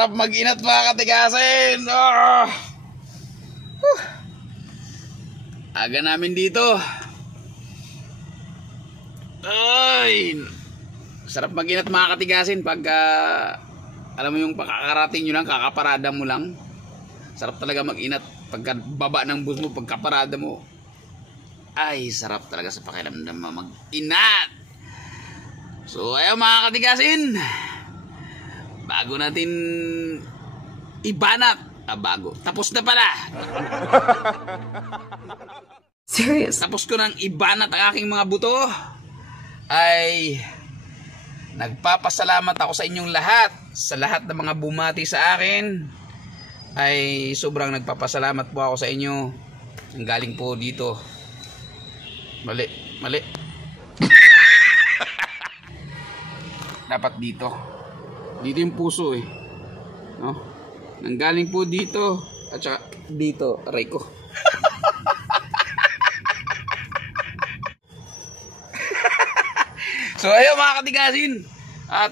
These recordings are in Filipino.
Sarap mag-inat mga katigasin. Oh. Aga namin dito. Ay, sarap mag-inat mga katigasin pag alam mo yung pakakarating nyo lang, kakaparada mo lang. Sarap talaga mag-inat pagka baba ng bus mo, pagkaparada mo. Ay, sarap talaga sa pakiramdam mag-inat. So ayaw mga katigasin, bago natin ibanat, bago, tapos na pala. Serious? Tapos ko nang ibanat ang aking mga buto. Ay nagpapasalamat ako sa inyong lahat, sa lahat ng mga bumati sa akin. Ay sobrang nagpapasalamat po ako sa inyo. Ang galing po dito. Mali. Dapat dito yung puso eh, no? Nanggaling po dito at saka dito, aray ko. So ayun mga katigasin,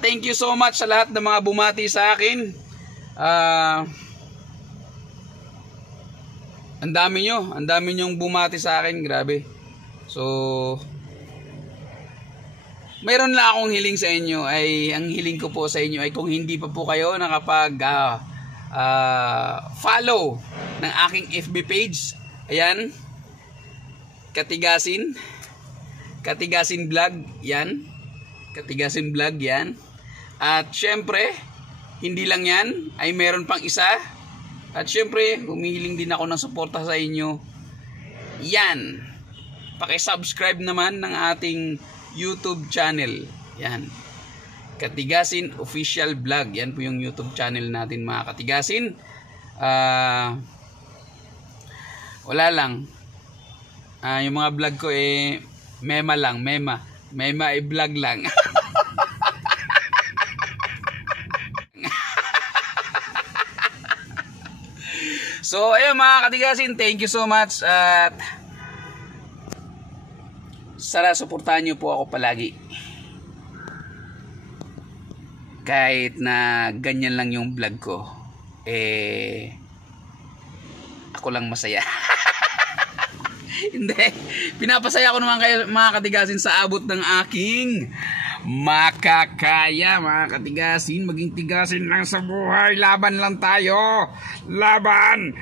thank you so much sa lahat ng mga bumati sa akin. Ang dami nyong bumati sa akin, grabe. So mayroon lang akong hiling sa inyo. Ay ang hiling ko po sa inyo ay kung hindi pa po kayo nakapag follow ng aking FB page, ayan, Katigasin Vlog, yan, Katigasin Vlog, yan. At syempre hindi lang yan, ay meron pang isa. At syempre humihiling din ako ng suporta sa inyo. Yan, paki-subscribe naman ng ating YouTube channel, yan, Katigasin Official Vlog. Yan po yung YouTube channel natin mga katigasin. Wala lang, yung mga vlog ko mema lang, mema vlog lang. So ayun mga katigasin, thank you so much at sana suportahan nyo po ako palagi. Kahit na ganyan lang yung vlog ko, ako lang masaya. Hindi, pinapasaya ko naman kayo mga katigasin sa abot ng aking makakaya mga katigasin. Maging tigasin lang sa buhay, laban lang tayo, laban!